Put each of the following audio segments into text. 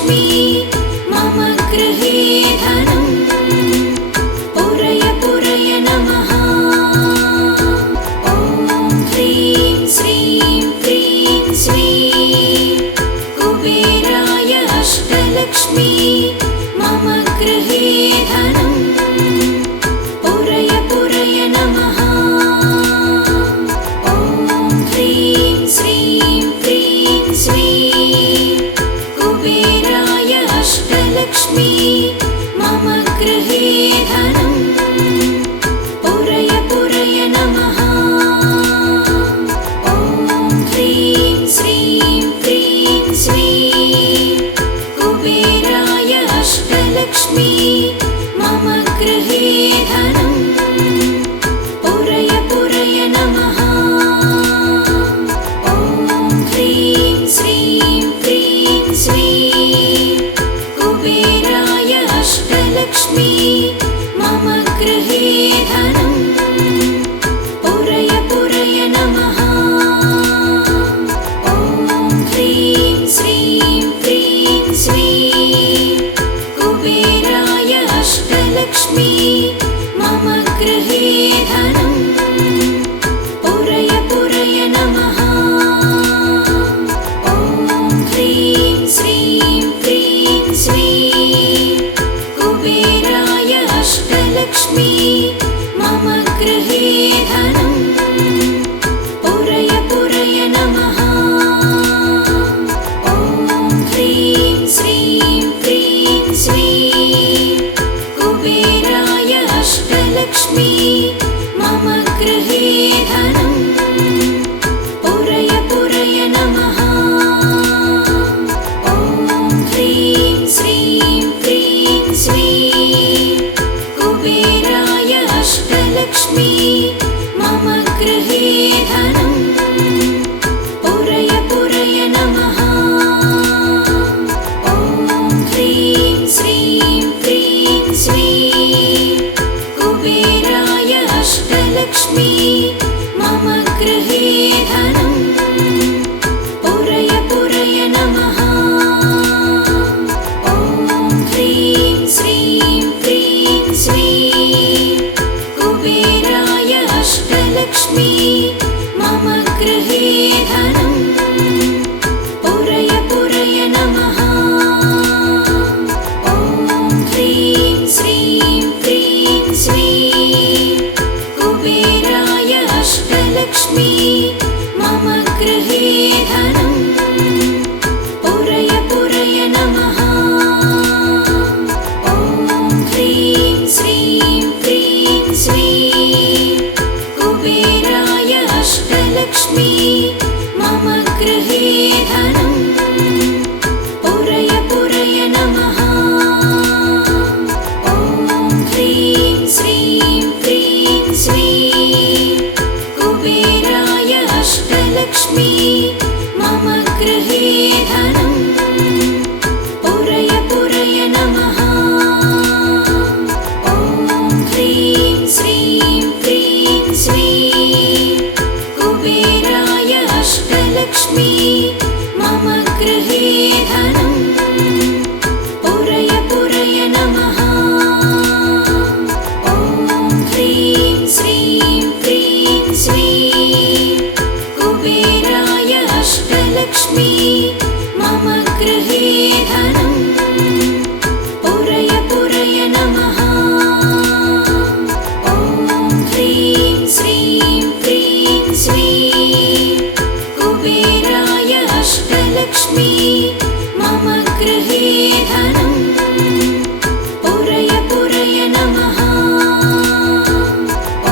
अष्टलक्ष्मी मम गृहे धनं पुरय पुरय नमः। ॐ ह्रीं श्रीं क्रीं श्रीं कुबेराय अष्टलक्ष्मी मम गृहे धनं पुरय पुरय नमः। ॐ ह्रीं श्रीं क्रीं श्रीं कुबेराय अष्टलक्ष्मी मम गृहे धनं पुरय पुरय नमः। ॐ ह्रीं श्रीं क्रीं श्रीं कुबेराय अष्टलक्ष्मी मम गृहे धनं पुरय पुरय नमः। ॐ ह्रीं श्रीं क्रीं श्रीं कुबेराय अष्टलक्ष्मी मम गृहे धनं पुरय पुरय नमः। ॐ ह्रीं श्रीं क्रीं श्रीं कुबेराय अष्टलक्ष्मी मम गृहे धनं पुरय पुरय नमः। ॐ ह्रीं श्रीं क्रीं श्रीं कुबेराय अष्टलक्ष्मी मम गृहे धनं पुरय पुरय नमः। ॐ ह्रीं श्रीं क्रीं श्रीं कुबेराय अष्टलक्ष्मी मम गृहे धनं पुरय पुरय नमः। ॐ ह्रीं श्रीं क्रीं श्रीं कुबेराय अष्टलक्ष्मी मम गृहे धनं पुरय पुरय नमः। ॐ ह्रीं श्रीं क्रीं श्रीं कुबेराय अष्टलक्ष्मी मम गृहे धनं पुरय पुरय नमः। ॐ ह्रीं श्रीं क्रीं श्रीं कुबेराय अष्टलक्ष्मी मम गृहे धनं पुरय पुरय नमः। ॐ ह्रीं श्रीं क्रीं श्रीं कुबेराय अष्टलक्ष्मी मम गृहे धनं पुरय पुरय नमः। ॐ ह्रीं श्रीं क्रीं श्रीं कुबेराय अष्टलक्ष्मी मम गृहे धनं पुरय पुरय नमः। ॐ ह्रीं श्रीं क्रीं श्रीं कुबेराय अष्टलक्ष्मी मम गृहे धनं पुरय पुरय नमः। ॐ ह्रीं श्रीं क्रीं श्रीं कुबेराय अष्टलक्ष्मी मम गृहे धनं पुरय पुरय नमः। ॐ ह्रीं श्रीं क्रीं श्रीं कुबेराय अष्टलक्ष्मी मम गृहे धनं पुरय पुरय नमः। ॐ ह्रीं श्रीं क्रीं श्रीं कुबेराय अष्टलक्ष्मी मम गृहे धनं पुरय पुरय नमः।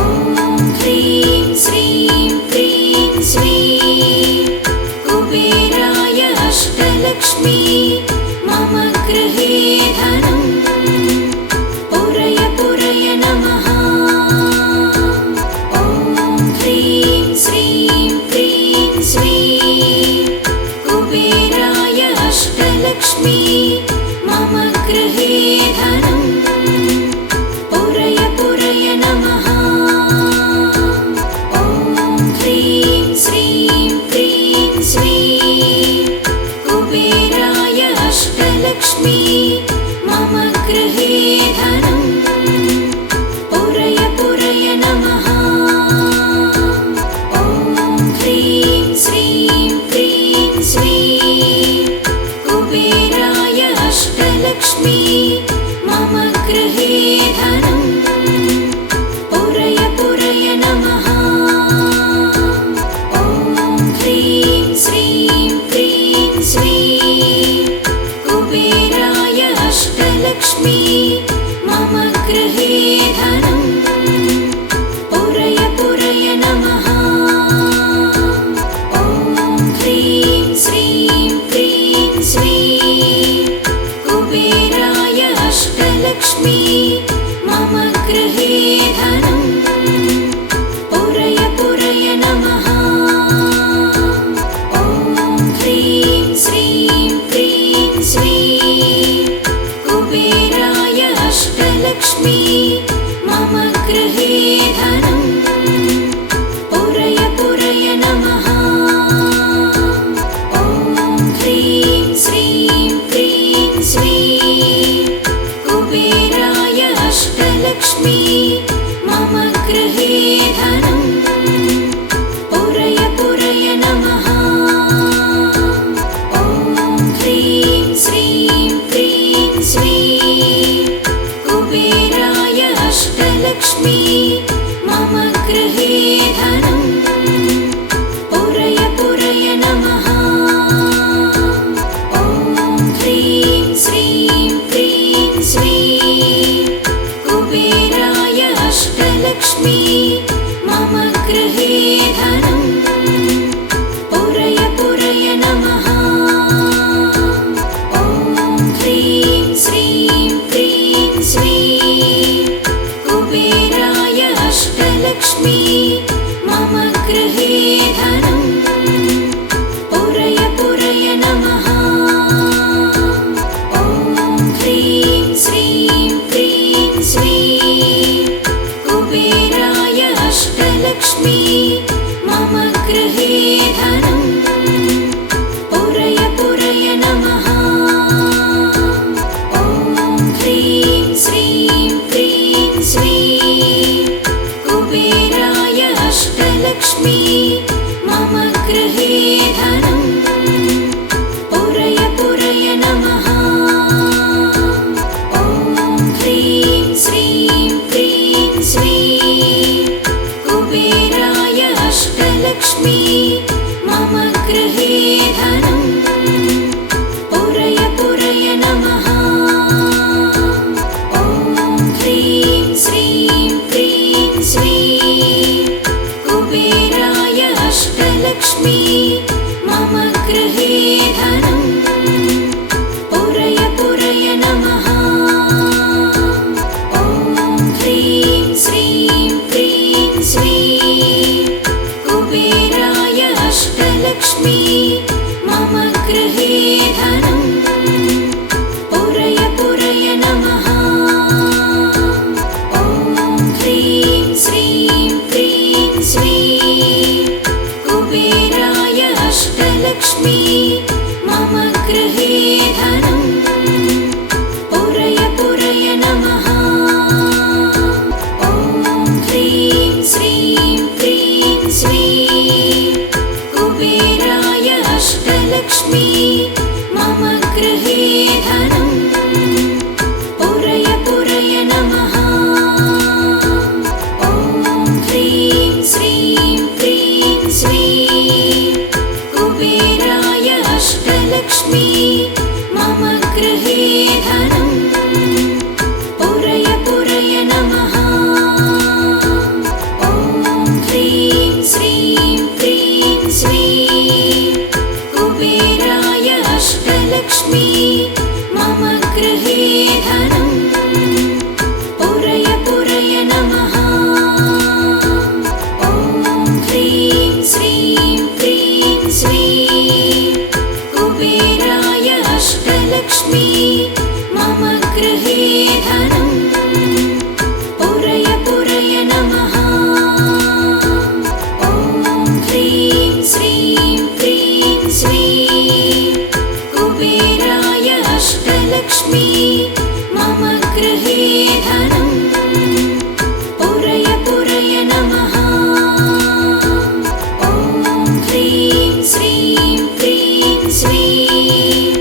ॐ ह्रीं श्रीं क्रीं श्रीं कुबेराय अष्टलक्ष्मी मम गृहे धनं पुरय पुरय नमः। ॐ ह्रीं श्रीं क्रीं श्रीं कुबेराय अष्टलक्ष्मी मम गृहे धनं पुरय पुरय नमः। ॐ ह्रीं श्रीं क्रीं श्रीं कुबेराय अष्टलक्ष्मी मम गृहे धनं पुरय पुरय नमः। ॐ ह्रीं श्रीं क्रीं श्रीं कुबेराय अष्टलक्ष्मी मम गृहे धनं पुरय पुरय नमः। ॐ ह्रीं श्रीं क्रीं श्रीं कुबेराय अष्टलक्ष्मी मम गृहे धनं पुरय पुरय नमः। ॐ ह्रीं श्रीं क्रीं श्रीं कुबेराय अष्टलक्ष्मी मम गृहे धनं पुरय पुरय नमः। ॐ ह्रीं श्रीं क्रीं श्रीं कुबेराय अष्टलक्ष्मी मम गृहे धनं पुरय पुरय नमः। ॐ ह्रीं श्रीं क्रीं श्रीं कुबेराय अष्टलक्ष्मी मम गृहे धनं पुरय पुरय नमः। ॐ ह्रीं श्रीं क्रीं श्रीं कुबेराय अष्टलक्ष्मी मम गृहे धनं पुरय पुरय नमः। ॐ ह्रीं श्रीं क्रीं श्रीं कुबेराय अष्टलक्ष्मी मम गृहे धनं पुरय पुरय नमः। ॐ ह्रीं श्रीं क्रीं श्रीं कुबेराय अष्टलक्ष्मी मम गृहे धनं पुरय पुरय नमः। ॐ ह्रीं श्रीं क्रीं श्रीं कुबेराय अष्टलक्ष्मी मम गृहे धनं पुरय पुरय नमः। ॐ ह्रीं श्रीं क्रीं श्रीं कुबेराय अष्टलक्ष्मी मम गृहे धनं पुरय पुरय नमः। ॐ ह्रीं श्रीं क्रीं श्रीं कुबेराय अष्टलक्ष्मी मम गृहे धनं पुरय पुरय नमः। ॐ ह्रीं श्रीं क्रीं श्रीं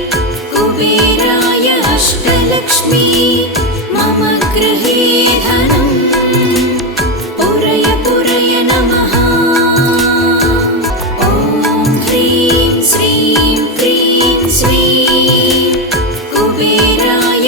कुबेराय अष्टलक्ष्मी मम गृहे धनं पुरय पुरय नमः। ॐ ह्रीं श्रीं क्रीं श्रीं कुबेराय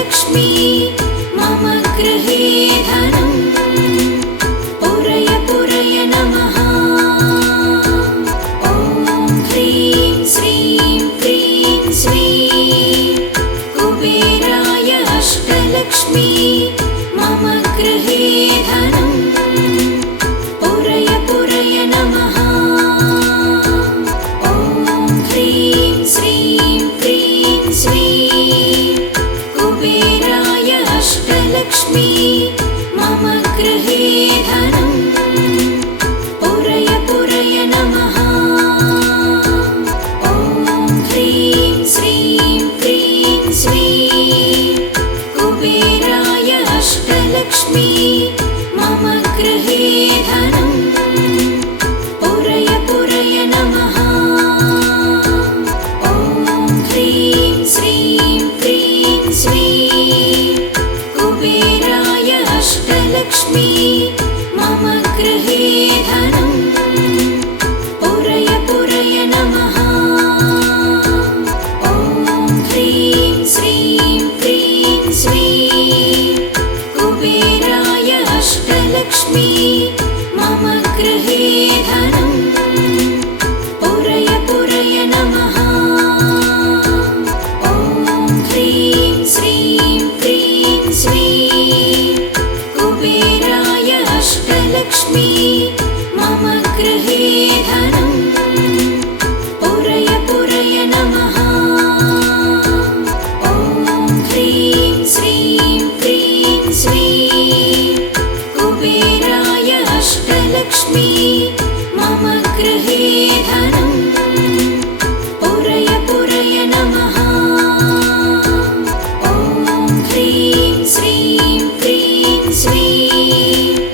अष्टलक्ष्मी मम गृहे धनम् पुरय पुरय नमः। ॐ ह्रीं श्रीं क्रीं श्रीं कुबेराय अष्टलक्ष्मी मम गृहे धनम् पुरय पुरय नमः। ॐ ह्रीं श्रीं क्रीं श्रीं कुबेराय अष्टलक्ष्मी मम गृहे धनम् पुरय पुरय नमः। ॐ ह्रीं श्रीं क्रीं श्रीं कुबेराय अष्टलक्ष्मी मम गृहे धनम् पुरय पुरय नमः। ॐ ह्रीं श्रीं क्रीं श्रीं कुबेराय अष्टलक्ष्मी मम गृहे धनम् पुरय पुरय नमः। ॐ ह्रीं श्रीं क्रीं श्रीं कुबेराय अष्टलक्ष्मी मम गृहे धनम् पुरय पुरय नमः। ॐ ह्रीं श्रीं क्रीं श्रीं कुबेराय अष्टलक्ष्मी मम गृहे धनम् पुरय पुरय नमः। ॐ ह्रीं श्रीं क्रीं श्रीं कुबेराय अष्टलक्ष्मी मम गृहे धनम् पुरय पुरय नमः। ॐ ह्रीं श्रीं क्रीं श्रीं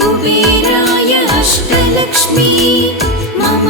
कुबेराय अष्टलक्ष्मी मम